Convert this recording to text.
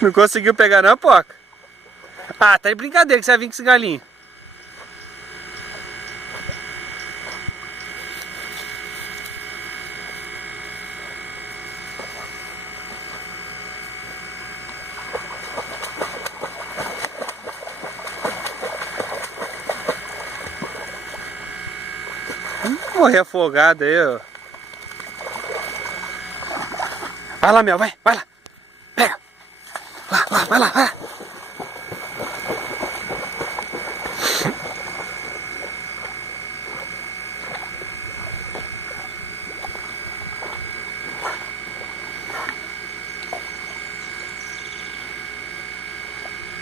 Não conseguiu pegar não, Poca? Ah, tá de brincadeira que você vai vir com esse galinho. Morrer afogado aí, ó. Vai lá, Mel, vai lá. Pega. Vai lá.